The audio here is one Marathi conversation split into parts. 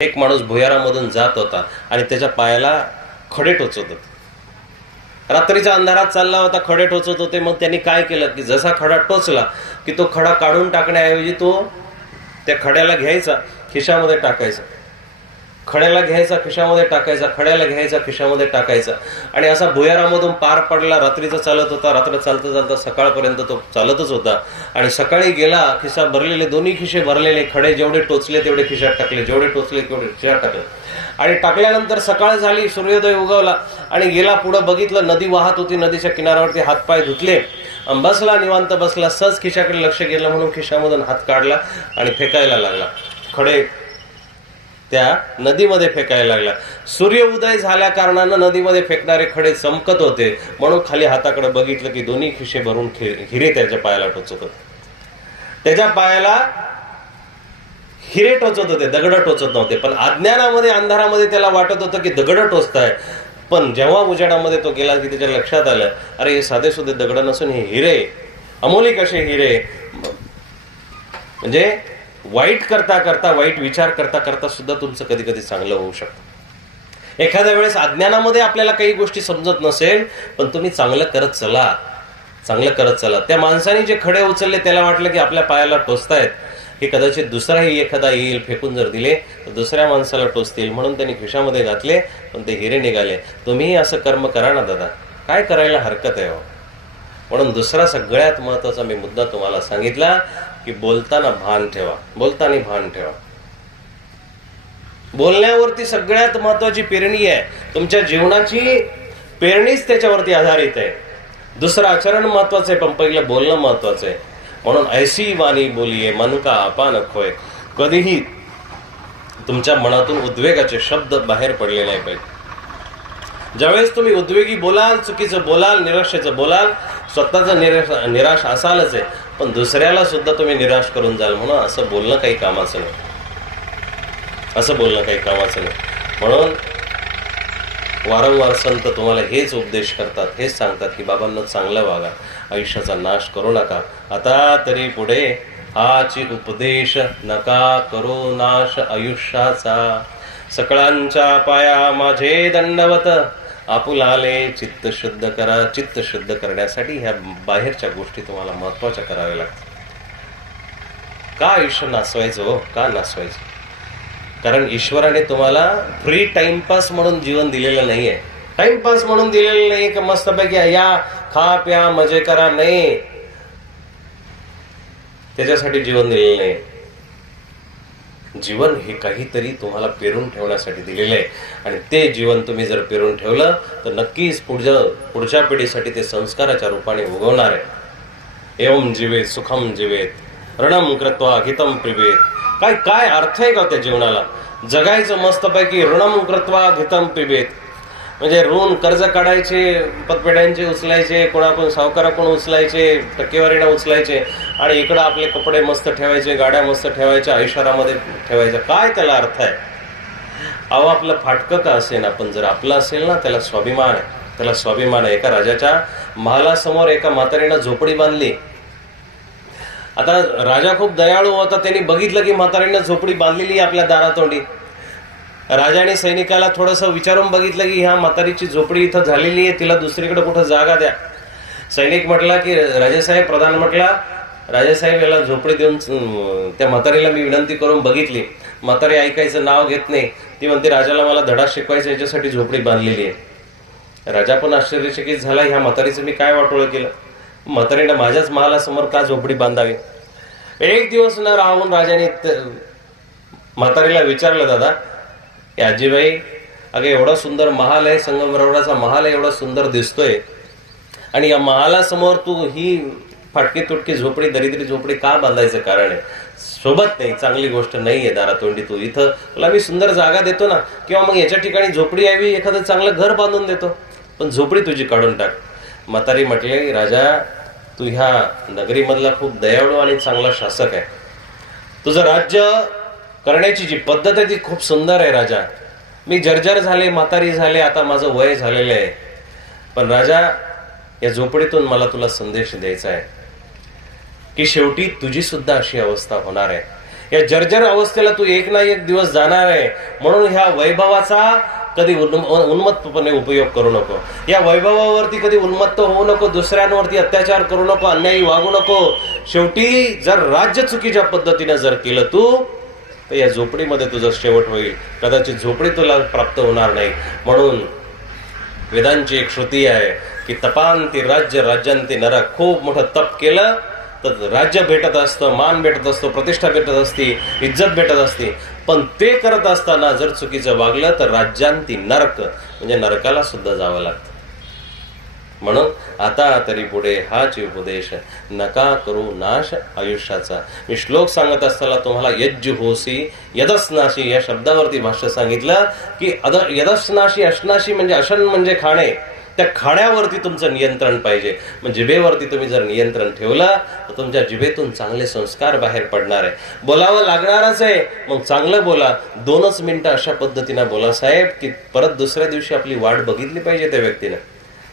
एक माणूस भुयारामधून जात होता आणि त्याच्या पायाला खडे टोचत होते. रात्रीच्या अंधारात चालला होता खडे टोचत होते. मग त्यांनी काय केलं की जसा खडा टोचला की तो खडा काढून टाकण्याऐवजी तो त्या खड्याला घ्यायचा खिशामध्ये टाकायचा. खड्याला घ्यायचा खिशामध्ये टाकायचा खड्याला घ्यायचा खिशामध्ये टाकायचा. आणि असा भुयारामधून पार पडला रात्रीचा चालत होता रात्र चालता चालता सकाळपर्यंत तो चालतच होता. आणि सकाळी गेला खिसा भरलेले दोन्ही खिशे भरलेले खडे जेवढे टोचले तेवढे खिशात टाकले जेवढे टोचले तेवढे खिशात टाकले. आणि टाकल्यानंतर सकाळ झाली सूर्योदय उगवला आणि गेला पुढं बघितलं नदी वाहत होती नदीच्या किनाऱ्यावरती हातपाय धुतले. बसला निवांत बसला सहज खिशाकडे लक्ष गेलं म्हणून खिशामधून हात काढला आणि फेकायला लागला. खडे त्या नदीमध्ये फेकायला लागला सूर्य उदय झाल्या कारणानं नदीमध्ये फेकणारे खडे चमकत होते. म्हणून खाली हाताकडे बघितलं की दोन्ही खिशे भरून हिरे त्याच्या पायाला टोचत होते. त्याच्या पायाला हिरे टोचत होते दगड टोचत नव्हते. पण अज्ञानामध्ये अंधारामध्ये त्याला वाटत होतं की दगड टोचताय. पण जेव्हा उजेडामध्ये तो गेला की त्याच्या लक्षात आलं अरे हे साधे सुधे दगड नसून हे हिरे. अमोलिक असे हिरे? म्हणजे वाईट करता करता वाईट विचार करता करता सुद्धा तुमचं कधी कधी चांगलं होऊ शकतं. एखाद्या वेळेस अज्ञानामध्ये आपल्याला काही गोष्टी समजत नसेल पण तुम्ही चांगलं करत चला. चांगलं करत चला. त्या माणसाने जे खडे उचलले त्याला वाटलं की आपल्या पायाला टोचतायत. हे कदाचित दुसराही एखादा येईल फेकून जर दिले तर दुसऱ्या माणसाला टोचतील. म्हणून त्यांनी खिशामध्ये घातले पण ते हिरे निघाले. तुम्हीही असं कर्म करा ना दादा. काय करायला हरकत आहे हो? म्हणून दुसरा सगळ्यात महत्त्वाचा मी मुद्दा तुम्हाला सांगितला की बोलताना भान ठेवा. बोलताना भान ठेवा. बोलण्यावरती सगळ्यात महत्वाची पेरणी आहे. तुमच्या जीवनाची पेरणीच त्याच्यावरती आधारित आहे. दुसरं आचरण महत्वाचं आहे पण पहिलं बोलणं महत्वाचं आहे. म्हणून ऐसी वाणी बोलिये मन का आपा नकोय कधीही तुमच्या मनातून उद्वेगाचे शब्द बाहेर पडले नाही पाहिजे. ज्यावेळेस तुम्ही उद्वेगी बोलाल चुकीचं बोलाल निराशेचं बोलाल स्वतःचं निराश निराश असालच आहे पण दुसऱ्याला सुद्धा तुम्ही निराश करून जाल म्हणून असं बोलणं काही कामाचं नाही. असं बोलणं काही कामाचं नाही. म्हणून वारंवार संत तुम्हाला हेच उपदेश करतात हेच सांगतात की बाबांना चांगलं वागा आयुष्याचा नाश करू नका. आता तरी पुढे हाची उपदेश नका करो नाश आयुष्याचा. सकळांच्या पाया माझे दंडवत आपुलाले चित्त शुद्ध करा चित्त शुद्ध करण्यासाठी ह्या बाहेरच्या गोष्टी तुम्हाला महत्त्वाच्या कराव्या लागतात. का आयुष्य नासवायचं हो? का नासवायचं? कारण ईश्वराने तुम्हाला फ्री टाइमपास म्हणून जीवन दिलेलं नाहीये. टाइमपास म्हणून दिलेलं नाही का मस्तपैकी या खा प्या मजे करा नाही. त्याच्यासाठी जीवन दिलेलं नाही जीवन हे काहीतरी तुम्हाला पेरून ठेवण्यासाठी दिलेलं आहे आणि ते जीवन तुम्ही जर पेरून ठेवलं तर नक्कीच पुढच्या पुढच्या पिढीसाठी ते संस्काराच्या रूपाने उगवणार आहे. एवम जीवेत सुखम जीवेत रणम कृत्वा हितम प्रिवेत. काय काय अर्थ आहे का त्या जीवनाला? जगायचं मस्तपैकी ऋणम कृत्वा हितम पिबेत म्हणजे ऋण कर्ज काढायचे पतपेढ्यांचे उचलायचे कोणाकडून सावकाराकडून उचलायचे टक्केवारीला उचलायचे आणि इकडं आपले कपडे मस्त ठेवायचे गाड्या मस्त ठेवायच्या आयुष्यामध्ये ठेवायच्या. काय त्याला अर्थ आहे? अहो आपलं फाटकं का असेल आपण जर आपलं असेल ना त्याला स्वाभिमान आहे. त्याला स्वाभिमान आहे. एका राजाच्या महालासमोर एका म्हातारीनं झोपडी बांधली. आता राजा खूप दयाळू होता. त्यांनी बघितलं की म्हातारीनं झोपडी बांधलेली आहे आपल्या दारातोंडी. राजाने सैनिकाला थोडंसं विचारून बघितलं की ह्या म्हातारीची झोपडी इथं झालेली आहे तिला दुसरीकडे कुठं जागा द्या. सैनिक म्हटला की राजेसाहेब प्रधान म्हटला राजेसाहेब याला झोपडी देऊन त्या म्हातारीला मी विनंती करून बघितली. म्हातारी ऐकायचं नाव घेत नाही. ती म्हणते राजाला मला धडा शिकवायचा याच्यासाठी झोपडी बांधलेली आहे. राजा पण आश्चर्यचकित झाला ह्या म्हातारीचं मी काय वाटोळं केलं? म्हातारीनं माझ्याच महालासमोर का झोपडी बांधावी? एक दिवस न राहून राजाने म्हातारीला विचारलं दादा की आजीबाई अगं एवढा सुंदर महाल आहे संगमरवराचा महाल आहे एवढा सुंदर दिसतोय. आणि या महालासमोर तू ही फाटकी तुटकी झोपडी दरिद्री झोपडी का बांधायचं कारण आहे? सोबत नाही चांगली गोष्ट नाहीये दारातोंडी तू. इथं तुला मी सुंदर जागा देतो ना किंवा मग याच्या ठिकाणी झोपडी यावी एखादं चांगलं घर बांधून देतो. पण झोपडी तुझी काढून टाक. म्हातारी म्हटले राजा तू ह्या नगरीमधला खूप दयाळू आणि चांगला शासक आहे. तुझं राज्य करण्याची जी पद्धत आहे ती खूप सुंदर आहे राजा. मी जर्जर झाले म्हातारी झाले आता माझं वय झालेलं आहे. पण राजा या झोपडीतून मला तुला संदेश द्यायचा आहे की शेवटी तुझी सुद्धा अशी अवस्था होणार आहे. या जर्जर अवस्थेला तू एक ना एक दिवस जाणार आहे. म्हणून ह्या वैभवाचा कधी उन्मत्तपणे उपयोग करू नको. या वैभवावरती कधी उन्मत्त होऊ नको दुसऱ्यांवरती अत्याचार करू नको अन्यायी वागू नको. शेवटी जर राज्य चुकीच्या पद्धतीने जर केलं तू तर या झोपडीमध्ये तुझं शेवट होईल. कदाचित झोपडी तुला प्राप्त होणार नाही. म्हणून वेदांची एक श्रुती आहे की तपांती राज्य राज्यांती नरक. खूप मोठं तप केलं तर राज्य भेटत असतं मान भेटत असतो प्रतिष्ठा भेटत असती इज्जत भेटत असते. पण ते करत असताना जर चुकीचं वागलं तर राज्यांती नरक. म्हणजे नरकाला सुद्धा जावं लागतं. म्हणून आता तरी पुढे हाच उपदेश नका करू नाश आयुष्याचा. मी श्लोक सांगत असताना तुम्हाला यज्ज होसी यदस्नाशी या शब्दावरती भाष्य सांगितलं की अद यदस्नाशी अशनाशी म्हणजे अशन म्हणजे खाणे. त्या खाण्यावरती तुमचं नियंत्रण पाहिजे. मग जिभेवरती तुम्ही जर नियंत्रण ठेवलं तर तुमच्या जिभेतून चांगले संस्कार बाहेर पडणार आहे. बोलावं लागणारच आहे. मग चांगलं बोला. दोनच मिनिटं अशा पद्धतीनं बोला साहेब की परत दुसऱ्या दिवशी आपली वाट बघितली पाहिजे त्या व्यक्तीनं.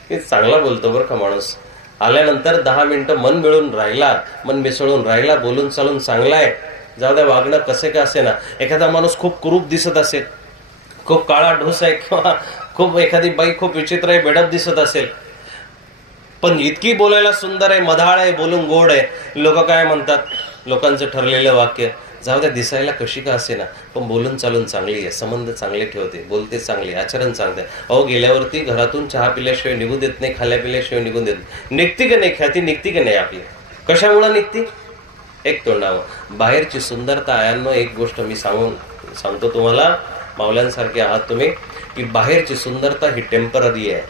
की चांगला बोलतो बरं का माणूस. आल्यानंतर दहा मिनिटं मन मिळून राहिला मन मिसळून राहिला बोलून चालून चांगला आहे जाऊ द्या वागणं कसे का असे ना. एखादा माणूस खूप कुरूप दिसत असेल खूप काळा ढोस आहे किंवा खूप एखादी बाई खूप विचित्र आहे बेडप दिसत असेल. पण इतकी बोलायला सुंदर आहे मधाळ आहे बोलून गोड आहे. लोक काय म्हणतात? लोकांचं ठरलेलं वाक्य जाऊ द्या दिसायला कशी का असे ना. पण बोलून चालून चांगली आहे संबंध चांगले ठेवते बोलते चांगले आचरण चांगलं आहे. अहो गेल्यावरती घरातून चहा पिल्याशिवाय निघून देत नाही खाल्या पिल्याशिवाय निघून देत नाही. निघती का नाही? ख्याती निघती का नाही आपली? कशामुळं निघती? एक तोंडावं बाहेरची सुंदरता आयांनो एक गोष्ट मी सांगून सांगतो तुम्हाला मावल्यांसारखे आहात तुम्ही की बाहेरची सुंदरता ही टेंपररी आहे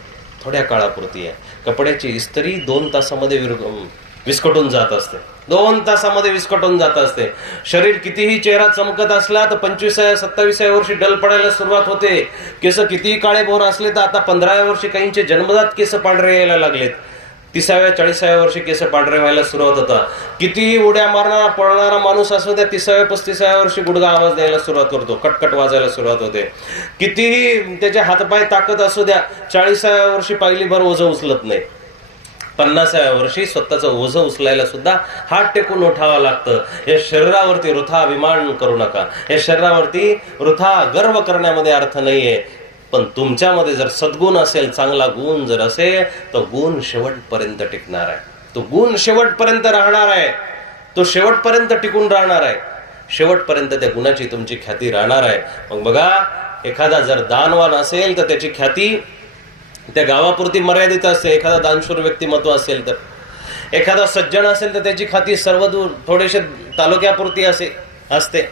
थोड्या काळापुरती आहे. कपड्याची इस्त्री दोन तासामध्ये विरघ- विस्कटून जात असते. दोन तासामध्ये विस्कटून जात असते. शरीर कितीही चेहरा चमकत असला तर पंचवीसाव्या सत्तावीसाव्या वर्षी डल पडायला सुरुवात होते. केस कितीही काळे भोर असले तर आता पंधराव्या वर्षी काहींचे जन्मदात केस पांढरे यायला लागलेत. तिसाव्या चाळीसाव्या वर्षी केस पांढरे व्हायला सुरुवात होता. कितीही उड्या मारणारा पळणारा माणूस असो त्या तिसाव्या पस्तीसाव्या वर्षी गुडगा आवाज द्यायला सुरुवात करतो कटकट वाजायला सुरुवात होते. कितीही त्याचे हातपाय ताकद असू द्या चाळीसाव्या वर्षी पहिली भर ओझं उचलत नाही. पन्नासाव्या वर्षी स्वतःचं ओझं उचलायला सुद्धा हात टेकून उठावं लागतं. या शरीरावरती वृथा अभिमान करू नका. या शरीरावरती वृथा गर्व करण्यामध्ये अर्थ नाहीये. पण तुमच्यामध्ये जर सद्गुण असेल चांगला गुण जर असेल तर गुण शेवटपर्यंत टिकणार आहे. तो गुण शेवटपर्यंत राहणार आहे. तो शेवटपर्यंत टिकून राहणार आहे. शेवटपर्यंत त्या गुणाची तुमची ख्याती राहणार आहे. मग बघा एखादा जर दानवान असेल तर त्याची ख्याती त्या गावापुरती मर्यादित असते एखादा दानशूर व्यक्तिमत्व असेल तर. एखादा सज्जन असेल तर त्याची खाती सर्वदूर थोडेसे तालुक्यापुरती असे असते.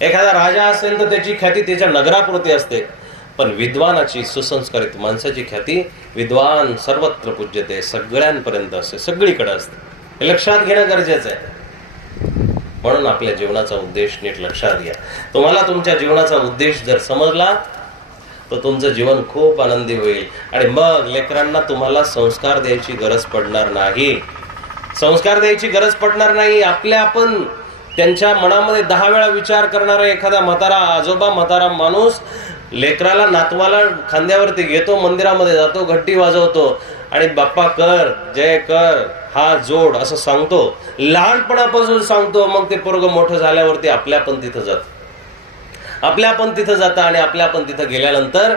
एखादा राजा असेल तर त्याची ख्याती त्याच्या नगरापुरती असते. पण विद्वानाची सुसंस्कारित माणसाची ख्याती विद्वान सर्वत्र पूज्यते सगळ्यांपर्यंत असते सगळीकडे असते. हे लक्षात घेणं गरजेचं आहे. म्हणून आपल्या जीवनाचा उद्देश नीट लक्षात घ्या. तुम्हाला तुमच्या जीवनाचा उद्देश जर समजला तर तुमचं जीवन खूप आनंदी होईल. आणि मग लेकरांना तुम्हाला संस्कार द्यायची गरज पडणार नाही. संस्कार द्यायची गरज पडणार नाही आपल्या आपण त्यांच्या मनामध्ये दहा वेळा विचार करणारा एखादा म्हातारा आजोबा म्हातारा माणूस लेकराला नातवाला खांद्यावरती घेतो मंदिरामध्ये जातो घट्टी वाजवतो आणि बाप्पा कर जय कर हा जोड असं सांगतो. लहानपणापासून सांगतो मग ते पोरग मोठं झाल्यावरती आपल्या पण तिथं जात. आपल्या पण तिथं जातं आणि आपल्या पण तिथं गेल्यानंतर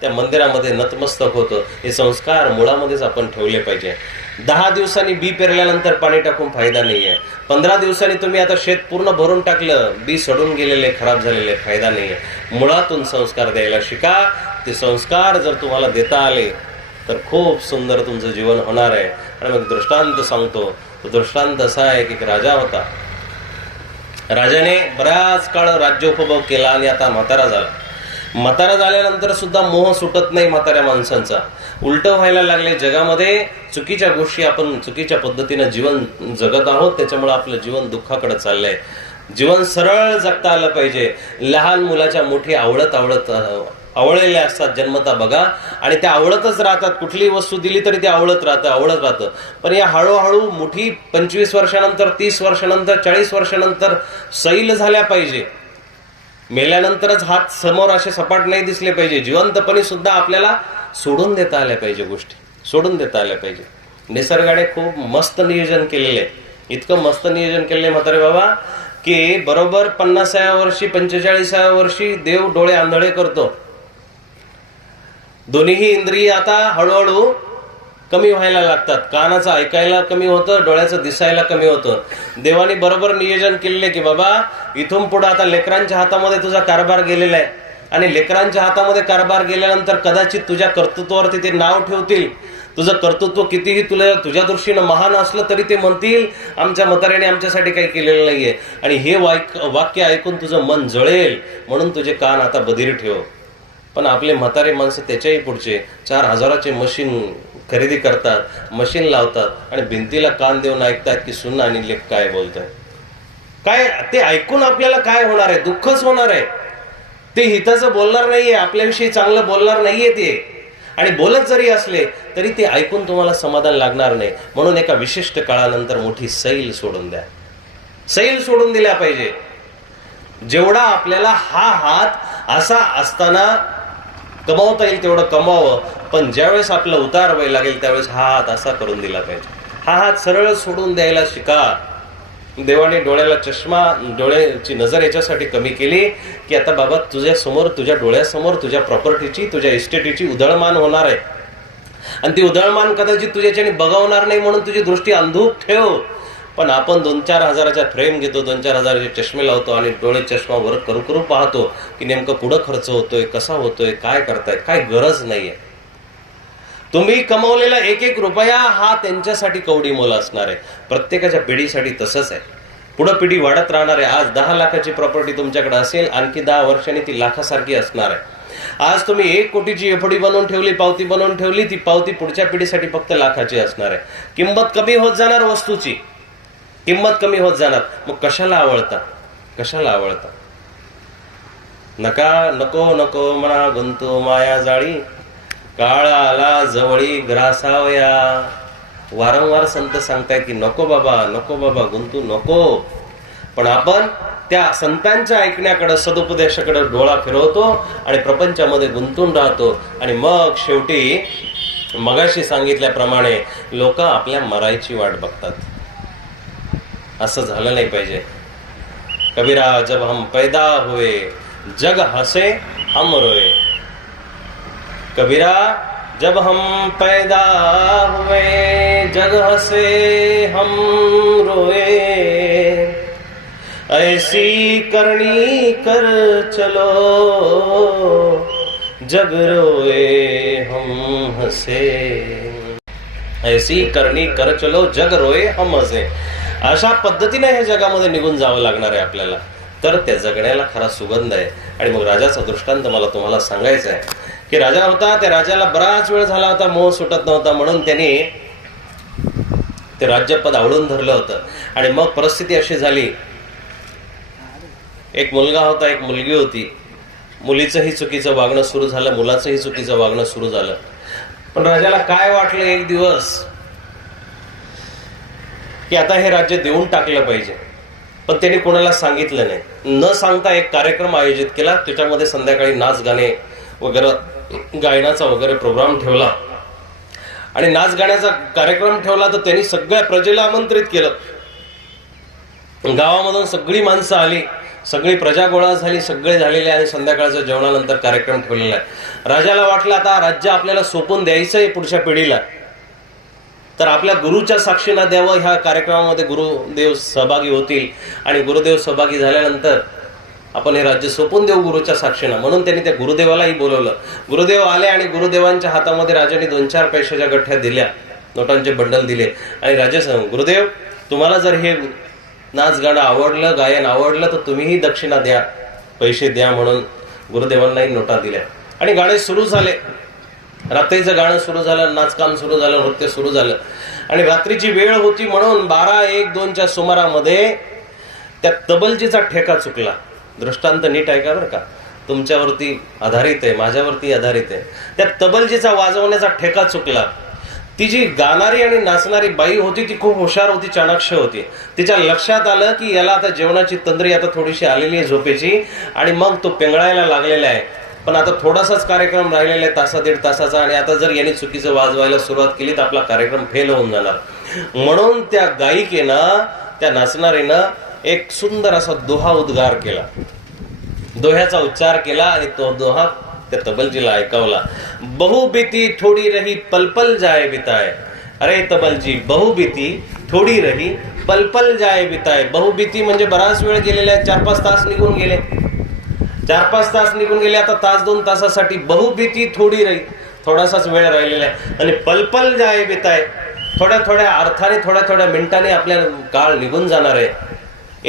त्या मंदिरामध्ये नतमस्तक होतं. हे संस्कार मुळामध्येच आपण ठेवले पाहिजे. दहा दिवसांनी बी पेरल्यानंतर पाणी टाकून फायदा नाही आहे पंधरा दिवसांनी तुम्ही आता शेत पूर्ण भरून टाकलं बी सडून गेलेले खराब झालेले फायदा नाही आहे मुळातून संस्कार द्यायला शिका. ते संस्कार जर तुम्हाला देता आले तर खूप सुंदर तुमचं जीवन होणार आहे. आणि मग दृष्टांत सांगतो. तो दृष्टांत असा आहे की एक राजा होता. राजाने बराच काळ राज्योपभोग केला आणि आता म्हातारा झाला. म्हातारा झाल्यानंतर सुद्धा मोह सुटत नाही म्हाताऱ्या माणसांचा. उलट व्हायला लागले जगामध्ये चुकीच्या गोष्टी आपण चुकीच्या पद्धतीनं जीवन जगत आहोत त्याच्यामुळे आपलं जीवन दुःखाकडे चाललंय. जीवन सरळ जगता आलं पाहिजे. लहान मुलाच्या मोठी आवडत आवडत आवळलेल्या असतात जन्मता बघा. आणि त्या आवळतच राहतात. कुठलीही वस्तू दिली तरी ते आवळत राहतं आवळत राहतं. पण या हळूहळू मोठी पंचवीस वर्षानंतर तीस वर्षानंतर चाळीस वर्षानंतर सैल झाल्या पाहिजे. मेल्यानंतरच हात समोर असे सपाट नाही दिसले पाहिजे. जिवंतपणे सुद्धा आपल्याला सोडून देता आल्या पाहिजे गोष्टी. सोडून देता आल्या पाहिजे. निसर्गाने खूप मस्त नियोजन केलेले. आहे इतकं मस्त नियोजन केलेले म्हातारे बाबा की बरोबर पन्नासाव्या वर्षी पंचेचाळीसाव्या वर्षी देव डोळे आंधळे करतो. दोन्हीही इंद्रिय आता हळूहळू कमी व्हायला लागतात. कानाचं ऐकायला कमी होतं डोळ्याचं दिसायला कमी होतं. देवाने बरोबर नियोजन केलेले की बाबा इथून पुढे आता लेकरांच्या हातामध्ये तुझा कारभार गेलेला आहे. आणि लेकरांच्या हातामध्ये कारभार गेल्यानंतर कदाचित तुझ्या कर्तृत्वावरती ते नाव ठेवतील. तुझं कर्तृत्व कितीही तुला तुझ्या दृष्टीनं महान असलं तरी ते म्हणतील आमच्या म्हाताऱ्याने आमच्यासाठी काही केलेलं नाहीये. आणि हे वाक्य ऐकून तुझं मन जळेल. म्हणून तुझे कान आता बधीर ठेव. पण आपले म्हातारे माणसं त्याच्याही पुढचे. चार हजाराचे मशीन खरेदी करतात मशीन लावतात आणि भिंतीला कान देऊन ऐकतात की सुन आणि लेख काय बोलतोय? काय ते ऐकून आपल्याला काय होणार आहे? दुःखच होणार आहे. ते हिताचं बोलणार नाहीये आपल्याविषयी चांगलं बोलणार नाहीये ते. आणि बोलत जरी असले तरी ते ऐकून तुम्हाला समाधान लागणार नाही. म्हणून एका विशिष्ट काळानंतर मोठी सैल सोडून द्या. सैल सोडून दिल्या पाहिजे. जेवढा आपल्याला हा हात असा असताना कमावता येईल तेवढं कमावं पण ज्यावेळेस आपलं उतार व्हायला लागेल त्यावेळेस हा हात असा करून दिला पाहिजे. हा हात सरळ सोडून द्यायला शिका. देवाने डोळ्याला चष्मा डोळ्याची नजर याच्यासाठी कमी केली की आता बाबा तुझ्या समोर तुझ्या डोळ्यासमोर तुझ्या प्रॉपर्टीची तुझ्या इस्टेटीची उधळमान होणार आहे. आणि ती उधळमान कदाचित तुझ्याच्याने बघावणार नाही म्हणून तुझी दृष्टी अंधूक ठेव. पण आपण दोन चार हजाराच्या फ्रेम घेतो दोन चार हजाराचे चष्मे लावतो आणि डोळे चष्मा वर करू करू पाहतो की नेमकं पुढं खर्च होतोय कसा होतोय काय करताय काय गरज नाहीये. तुम्ही कमवलेला एक एक रुपया हा त्यांच्यासाठी कवडी मोल असणार आहे. प्रत्येकाच्या पिढीसाठी तसंच आहे. पुढं पिढी वाढत राहणार आहे. आज दहा लाखाची प्रॉपर्टी तुमच्याकडे असेल आणखी दहा वर्षांनी ती लाखासारखी असणार आहे. आज तुम्ही एक कोटीची एफडी बनवून ठेवली पावती बनवून ठेवली ती पावती पुढच्या पिढीसाठी फक्त लाखाची असणार आहे. किंमत कमी होत जाणार वस्तूची. किंमत कमी होत जाणार. मग कशाला आवडता कशाला आवडता नका नको नको म्हणा गुंतो माया जाळी. काळ आला जवळी ग्रासावया. वारंवार संत सांगताय की नको बाबा नको बाबा गुंतू नको. पण आपण त्या संतांच्या ऐकण्याकडे सदुपदेशाकडे डोळा फिरवतो आणि प्रपंचामध्ये गुंतून राहतो. आणि मग शेवटी मगाशी सांगितल्याप्रमाणे लोक आपल्या मरायची वाट बघतात. असं झालं नाही पाहिजे. कबीरा जब हम पैदा हुए जग हसे हम रोए. कबीरा जब हम पैदा हुए जग हसे हम रोए. ऐसी करनी कर चलो जग रोए हम हसे. ऐसी करणी कर चलो जग रोए हम हसे. अशा पद्धतीने हे जगामध्ये निघून जावं लागणार आहे आपल्याला. तर त्या जगण्याला खरा सुगंध आहे. आणि मग राजाचा दृष्टांत मला तुम्हाला सांगायचा आहे की राजा होता त्या राजाला बराच वेळ झाला होता मोह सुटत नव्हता म्हणून त्यांनी ते राज्यपद आवडून धरलं होतं. आणि मग परिस्थिती अशी झाली. एक मुलगा होता एक मुलगी होती. मुलीचंही चुकीचं वागणं सुरू झालं मुलाचंही चुकीचं वागणं सुरू झालं. पण राजाला काय वाटलं एक दिवस? की आता हे राज्य देऊन टाकलं पाहिजे. पण त्यांनी कोणाला सांगितलं नाही. न सांगता एक कार्यक्रम आयोजित केला. त्याच्यामध्ये संध्याकाळी नाच गाणे वगैरे गायनाचा वगैरे प्रोग्राम ठेवला. आणि नाच गाण्याचा कार्यक्रम ठेवला तर त्यांनी सगळ्या प्रजेला आमंत्रित केलं. गावामधून सगळी माणसं आली. सगळी प्रजा गोळा झाली सगळे झालेले आणि संध्याकाळच्या जेवणानंतर कार्यक्रम ठेवलेला आहे. राजाला वाटलं आता राज्य आपल्याला सोपून द्यायचं आहे पुढच्या पिढीला. तर आपल्या गुरुच्या साक्षीनं द्यावं ह्या कार्यक्रमामध्ये गुरुदेव सहभागी होतील. आणि गुरुदेव सहभागी झाल्यानंतर आपण हे राज्य सोपून देऊ गुरुच्या साक्षीनं. म्हणून त्यांनी त्या गुरुदेवालाही बोलवलं. गुरुदेव आले आणि गुरुदेवांच्या हातामध्ये राजाने दोन चार पैशाच्या गठ्ठ्या दिल्या. नोटांचे बंडल दिले. आणि राजा सांग गुरुदेव तुम्हाला जर हे नाच गाणं आवडलं गायन आवडलं तर तुम्हीही दक्षिणा द्या. पैसे द्या म्हणून गुरुदेवांनाही नोटा दिल्या. आणि गाणे सुरू झाले. रात्रीचं गाणं सुरू झालं नाचकाम सुरू झालं नृत्य सुरू झालं. आणि रात्रीची वेळ होती म्हणून बारा एक दोनच्या सुमारामध्ये त्या तबलजीचा ठेका चुकला. दृष्टांत नीट ऐका बरं का. तुमच्यावरती आधारित आहे माझ्यावरती आधारित आहे. त्या तबलजीचा वाजवण्याचा ठेका चुकला. ती जी गाणारी आणि नाचणारी बाई होती ती खूप हुशार होती चाणाक्ष होती. तिच्या लक्षात आलं की याला आता जेवणाची तंद्री आता थोडीशी आलेली आहे झोपेची आणि मग तो पेंगळायला लागलेला आहे. पण आता थोडासाच कार्यक्रम राहिलेला आहे तासा दीड तासाचा आणि आता जर यांनी चुकीचं वाजवायला सुरुवात केली तर आपला कार्यक्रम फेल होऊन जाणार. म्हणून त्या गायिकेनं त्या नाचणारीनं एक सुंदर असा दोहा उद्गार केला. दोह्याचा उच्चार केला आणि तो दोहा त्या तबलजीला ऐकवला. बहुबीती थोडी रही पलपल जाय बिताय. अरे तबलजी बहुबीती थोडी रही पलपल जाय बिताय. बहुबीती म्हणजे बराच वेळ गेलेला आहे चार पाच तास निघून गेले. चार पाच तास निघून गेले आता तास दोन तासासाठी बहुभीती थोडी राहील थोडासाच वेळ राहिलेला आहे. आणि पलपल जाय बिताय थोड्या थोड्या अर्थाने थोड्या थोड्या मिनिटाने आपल्या काळ निघून जाणार आहे.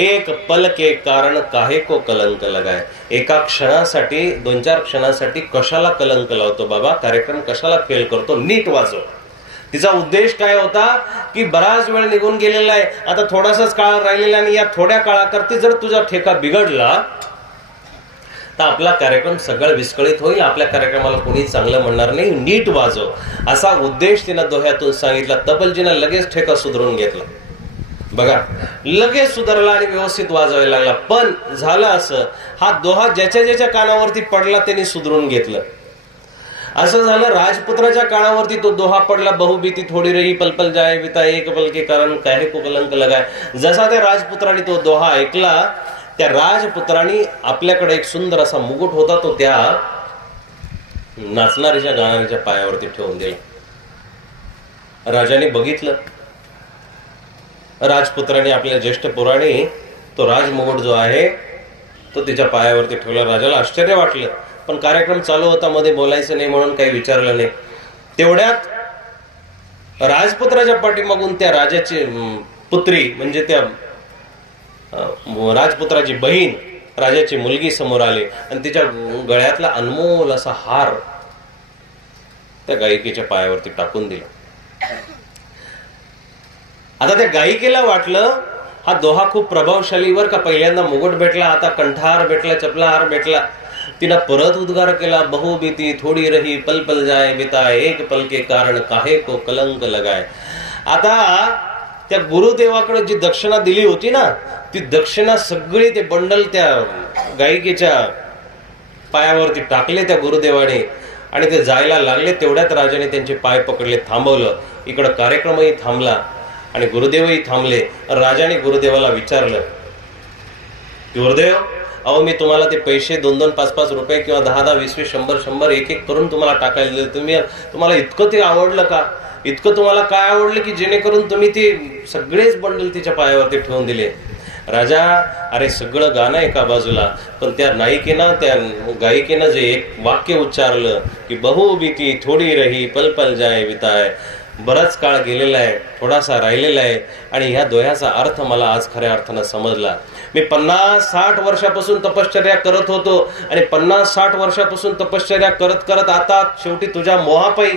एक पल के कारण काहे को कलंक लगाय. एका क्षणासाठी दोन चार क्षणासाठी कशाला कलंक लावतो बाबा? कार्यक्रम कशाला फेल करतो? नीट वाचव तिचा उद्देश काय होता? की बराच वेळ निघून गेलेला आहे. आता थोडासाच काळ राहिलेला आणि या थोड्या काळाकरती जर तुझा ठेका बिघडला तर आपला कार्यक्रम सगळं विस्कळीत होईल आपल्या कार्यक्रमाला कोणी चांगलं म्हणणार नाही नीट वाजव. असा उद्देश तिनं दोह्यातून सांगितला. तबलजीनं लगेच ठेका सुधरून घेतला. बघा लगेच सुधारला आणि व्यवस्थित वाजवायला लागला. पण झालं असं हा दोहा ज्याच्या ज्याच्या कानावरती पडला त्यांनी सुधरून घेतलं. असं झालं राजपुत्राच्या काळावरती तो दोहा पडला. बहुभीती थोडी रही पलपल जाय बिता एक पलके कारण काय को लगाय. जसा त्या राजपुत्राने तो दोहा ऐकला त्या राजपुत्राने आपल्याकडे एक सुंदर असा मुकुट होता तो त्या नाचणाऱ्याच्या गाण्याच्या पायावरती ठेवून दिला. राजाने बघितलं. राजपुत्राने आपल्या ज्येष्ठ पुराणी तो राजमुकुट जो आहे तो तिच्या पायावरती ठेवला. राजाला आश्चर्य वाटलं. पण कार्यक्रम चालू होता मध्ये बोलायचं नाही म्हणून काही विचारलं नाही. तेवढ्यात राजपुत्राच्या पाठीमागून त्या राजाची पुत्री म्हणजे त्या राजपुत्राची बहीण राजाची मुलगी समोर आली आणि तिच्या गळ्यातला अनमोल असा हार त्या गायिकेच्या पायावरती टाकून दिला. आता त्या गायिकेला वाटलं हा दोहा खूप प्रभावशाली वर का पहिल्यांदा मुकुट भेटला आता कंठार भेटला चपला हार भेटला. तिनं परत उद्गार केला बहुबीती थोडी रही पल पल जाय बिताय एक पल के कारण काहे को कलंक लगाय. आता त्या गुरुदेवाकडे जी दक्षिणा दिली होती ना ती दक्षिणा सगळी ते बंडल त्या गायिकेच्या पायावरती टाकले त्या गुरुदेवाने आणि ते जायला लागले. तेवढ्यात राजाने त्यांचे पाय पकडले थांबवलं. इकडं कार्यक्रमही थांबला आणि गुरुदेवही थांबले. राजाने गुरुदेवाला विचारलं गुरुदेव अहो मी तुम्हाला ते पैसे दोन दोन पाच पाच रुपये किंवा दहा दहा वीस वीस शंभर शंभर एक एक करून तुम्हाला टाकायला दिले. तुम्ही तुम्हाला इतकं ते आवडलं का? इतकं तुम्हाला काय आवडलं की जेणेकरून तुम्ही ते सगळेच बंडल तिच्या पायावरती ठेवून दिले? राजा अरे सगळं गाणं एका बाजूला पण त्या नायिकेनं त्या गायिकेनं जे एक वाक्य उच्चारलं की बहु बहुबीती थोडी रही पल पल जाय विताय बराच काळ गेलेला आहे थोडासा राहिलेला आहे आणि ह्या दोह्याचा अर्थ मला आज खऱ्या अर्थानं समजला. मी पन्नास साठ वर्षापासून तपश्चर्या करत होतो आणि पन्नास साठ वर्षापासून तपश्चर्या करत करत आता शेवटी तुझ्या मोहापायी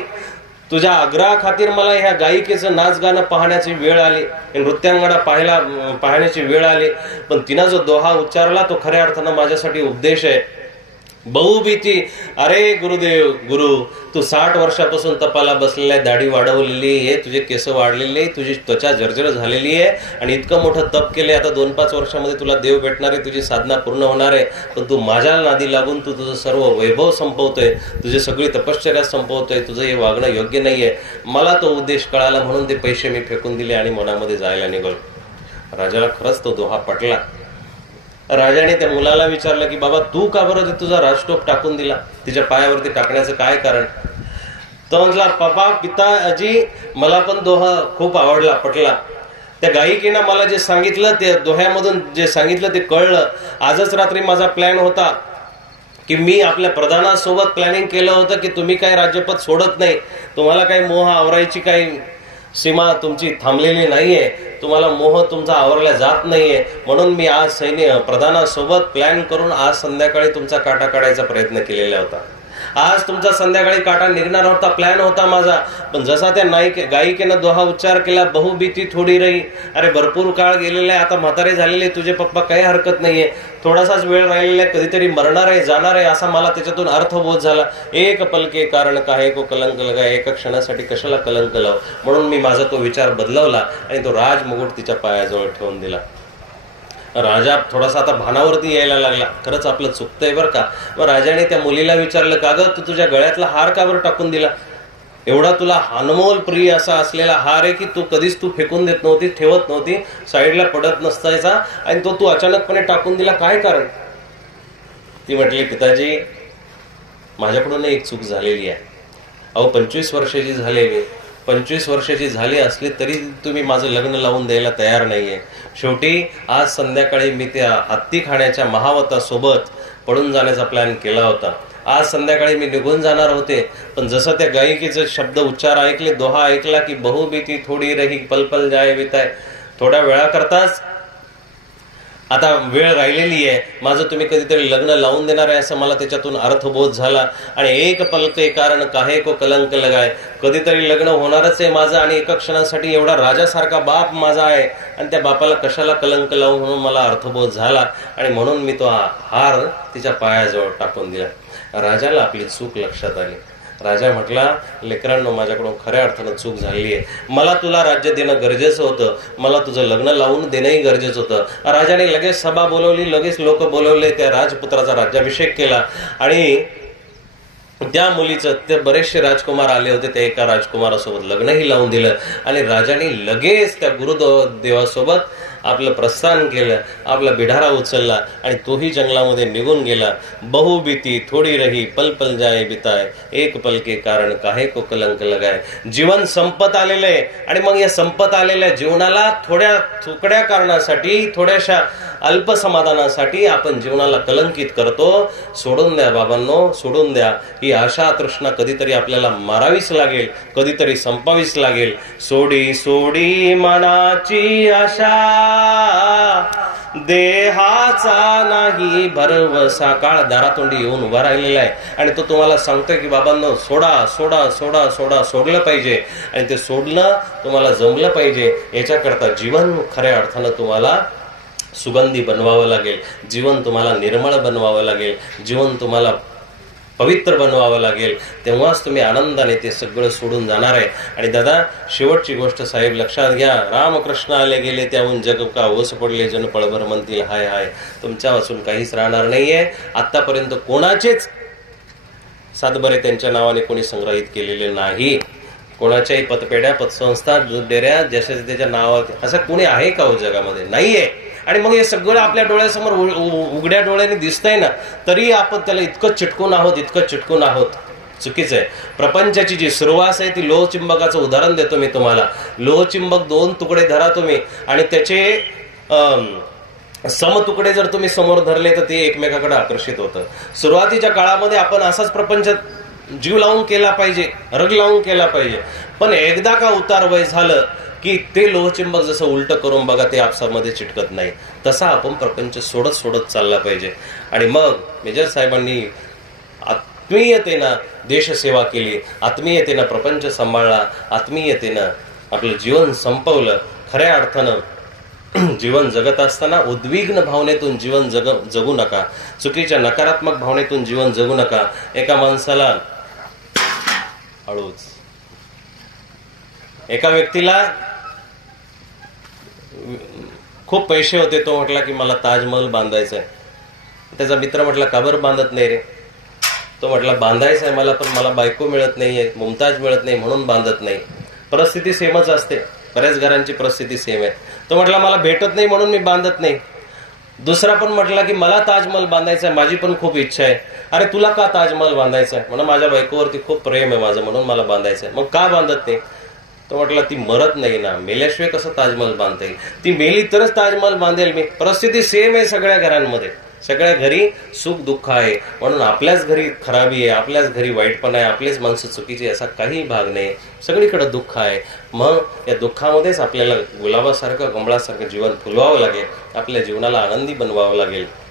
तुझ्या आग्रहा खातीर मला ह्या गायिकेचं नाच गाणं पाहण्याची वेळ आली नृत्यांगणा पाहायला पाहण्याची वेळ आली. पण तिनं जो दोहा उच्चारला तो खऱ्या अर्थानं माझ्यासाठी उपदेश आहे. बहुभीती अरे गुरुदेव गुरु तू साठ वर्षापासून तपाला बसलेला आहे दाढी वाढवलेली आहे तुझे केस वाढलेले आहे तुझी त्वचा जर्जर झालेली आहे आणि इतकं मोठं तप केले आता दोन पाच वर्षामध्ये तुला देव भेटणार आहे तुझी साधना पूर्ण होणार आहे. पण तू माझ्या नादी लागून तू तुझं सर्व वैभव संपवतोय तुझी सगळी तपश्चर्या संपवतोय तुझं हे वागणं योग्य नाही आहे मला तो उद्देश कळाला म्हणून ते पैसे मी फेकून दिले आणि मनामध्ये जायला निघालो. राजाला खरंच तो दोहा पटला. राजाने त्या मुलाला विचारलं की बाबा तू का बरं तुझा राजटोप टाकून दिला? तिच्या पायावरती टाकण्याचं काय कारण? तो म्हटला पप्पा पिताजी मला पण दोहा खूप आवडला पटला. त्या गायिकेनं मला जे सांगितलं ते दोह्यामधून जे सांगितलं ते कळलं. आजच रात्री माझा प्लॅन होता की मी आपल्या प्रधानासोबत प्लॅनिंग केलं होतं की तुम्ही काही राज्यपद सोडत नाही. तुम्हाला काही मोह आवरायची काही सीमा तुमची थांबलेली नाहीये. तुम्हाला मोह तुमचा आवरला जात नाहीये. म्हणून मी आज सैन्य प्रधानासोबत प्लॅन करून आज संध्याकाळी तुमचा काटा काढायचा प्रयत्न केलेला होता. आज तुमचा संध्याकाळी काटा निघणार होता प्लॅन होता माझा. पण जसा त्या नाईके गायिकेनं दोहा उच्चार केला बहुभीती थोडी रही. अरे भरपूर काळ गेलेला आहे आता म्हातारे झालेले तुझे पप्पा काही हरकत नाहीये. थोडासाच वेळ राहिलेला आहे कधीतरी मरणार आहे जाणार आहे असा मला त्याच्यातून अर्थबोध झाला. एक पलके कारण काय को कलंक लगा एका क्षणासाठी कशाला कलंक लाव? म्हणून मी माझा तो विचार बदलवला आणि तो राजमुकुट तिच्या पायाजवळ ठेवून दिला. राजा थोडासा आता भानावरती यायला लागला. खरंच आपलं चुकतंय बरं का. मग राजाने त्या मुलीला विचारलं का ग तू तुझ्या गळ्यातला हार का बरं टाकून दिला? एवढा तुला अनमोल प्रिय असा असलेला हार आहे की तू कधीच तू फेकून देत नव्हती ठेवत नव्हती साईडला पडत नसतायचा आणि तो तू अचानकपणे टाकून दिला काय कारण? ती म्हटली पिताजी माझ्याकडून एक चूक झालेली आहे. अहो पंचवीस वर्षाची झाले मी पंचवीस वर्षाची झाली असली तरी तुम्ही माझं लग्न लावून द्यायला तयार नाही आहे शेवटी आज संध्याकाळी मी त्या हत्ती खाण्याच्या महावतासोबत पळून जाण्याचा प्लॅन केला होता. आज संध्याकाळी मी निघून जाणार होते पण जसं त्या गायिकेचे शब्द उच्चार ऐकले दोहा ऐकला की बहुबीती थोडी रही पलपल जाय विताय थोड्या वेळा करताच आता वेळ राहिलेली आहे. माझं तुम्ही कधीतरी लग्न लावून देणार आहे असं मला त्याच्यातून अर्थबोध झाला. आणि एक पलके कारण काहे को कलंक लगाय. कधीतरी लग्न होणारच आहे माझं आणि एका क्षणासाठी एवढा राजासारखा बाप माझा आहे. आणि त्या बापाला कशाला कलंक लावून म्हणून मला अर्थबोध झाला. आणि म्हणून मी तो हार तिच्या पायाजवळ टाकून दिला. राजाला आपली चूक लक्षात आली. राजा म्हटला लेकरांनो माझ्याकडून खऱ्या अर्थानं चूक झाली आहे. मला तुला राज्य देणं गरजेचं होतं. मला तुझं लग्न लावून देणंही गरजेचं होतं. राजाने लगेच सभा बोलवली. लगेच लोक बोलवले. त्या राजपुत्राचा राज्याभिषेक केला. आणि त्या मुलीचं ते बरेचसे राजकुमार आले होते. त्या एका राजकुमारासोबत लग्नही लावून दिलं. आणि राजाने लगेच त्या गुरुदेवासोबत आपलं प्रस्थान केलं आपला बिढारा उचलला आणि तोही जंगलामध्ये निघून गेला. बहुबीती थोडी रही पल पल जाय बिताय. एक पलके कारण काहे को कलंक लगाय. जीवन संपत आलेलं आहे. आणि मग या संपत आलेल्या जीवनाला थोड्या थोड्या कारणासाठी थोड्याशा अल्प समाधानासाठी आपण जीवनाला कलंकित करतो. सोडून द्या बाबांनो सोडून द्या. ही आशा तृष्णा कधीतरी आपल्याला मारावीच लागेल कधीतरी संपावीच लागेल. सोडी सोडी मनाची आशा. देहाचा नाही भरवसा काळ दारातोंडी येऊन उभा राहिलेला आहे. आणि तो तुम्हाला सांगतोय की बाबांनो सोडा सोडा सोडा सोडा सोडलं पाहिजे. आणि ते सोडणं तुम्हाला जमलं पाहिजे. याच्याकरता जीवन खऱ्या अर्थानं तुम्हाला सुगंधी बनवावं लागेल. जीवन तुम्हाला निर्मळ बनवावं लागेल. जीवन तुम्हाला पवित्र बनवावं लागेल. तेव्हाच तुम्ही आनंदाने ते सगळं सोडून जाणार आहे. आणि दादा शेवटची गोष्ट साहेब लक्षात घ्या. रामकृष्ण आले गेले त्याहून जग का ओस पडले जन पळभर म्हणतील हाय हाय. तुमच्या वाचून काहीच राहणार नाहीये. आतापर्यंत कोणाचेच सातबरे त्यांच्या नावाने कोणी संग्रहित केलेले नाही. कोणाच्याही पतपेढ्या पतसंस्था दूध डेऱ्या जशाच्या त्याच्या नावात असं कोणी आहे का हो जगामध्ये? नाहीये. आणि मग हे सगळं आपल्या डोळ्यासमोर उ- उ- उघड्या डोळ्याने दिसतंय ना तरी आपण त्याला इतकं चिटकून आहोत इतकं चिटकून आहोत. चुकीचं आहे. प्रपंचाची जी सुरुवात आहे ती लोहचिंबकाचं उदाहरण देतो मी तुम्हाला. लोहचिंबक दोन तुकडे धरा तुम्ही आणि त्याचे सम समतुकडे जर तुम्ही समोर धरले तर ते एकमेकाकडे आकर्षित होतं. सुरुवातीच्या काळामध्ये आपण असाच प्रपंच जीव लावून केला पाहिजे रग लावून केला पाहिजे. पण एकदा का उतार वय झालं की ते लोहचिंबक जसं उलटं करून बघा ते आपसामध्ये चिटकत नाही. तसा आपण प्रपंच सोडत सोडत चालला पाहिजे. आणि मग मेजर साहेबांनी आत्मीयतेनं देशसेवा केली आत्मीयतेनं प्रपंच सांभाळला आत्मीयतेनं आपलं जीवन संपवलं. खऱ्या अर्थानं जीवन जगत असताना उद्विग्न भावनेतून जीवन जग जगू नका. चुकीच्या नकारात्मक भावनेतून जीवन जगू नका. एका माणसाला हळूच. एका व्यक्तीला खूप पैसे होते तो म्हटला की मला ताजमहल बांधायचा आहे त्याचा मित्र म्हटला का बरं बांधत नाही रे? तो म्हटला बांधायचा आहे मला पण मला बायको मिळत नाहीये मुमताज मिळत नाही म्हणून बांधत नाही. परिस्थिती सेमच असते. बऱ्याच घरांची परिस्थिती सेम आहे. तो म्हटला मला भेटत नाही म्हणून मी बांधत नाही. दुसरा पण म्हटला की मला ताजमहल बांधायचा आहे माझी पण खूप इच्छा आहे. अरे तुला का ताजमहल बांधायचा आहे म्हणून माझ्या बायकोवरती खूप प्रेम आहे माझं म्हणून मला बांधायचं आहे मग का बांधत नाही? तो म्हटला ती मरत नाही ना. मेल्याशिवाय कसं ताजमहल बांधता येईल? ती मेली तरच ताजमहल बांधेल मी. परिस्थिती सेम आहे सगळ्या घरांमध्ये. सगळ्या घरी सुख दुःख आहे. म्हणून आपल्याच घरी खराबी आहे आपल्याच घरी वाईटपणा आहे आपलेच माणसं चुकीची असा काही भाग नाही. सगळीकडे दुःख आहे. मग या दुःखामध्येच आपल्याला गुलाबासारखं कमळासारखं जीवन फुलवावं लागेल. आपल्या जीवनाला आनंदी बनवावं लागेल.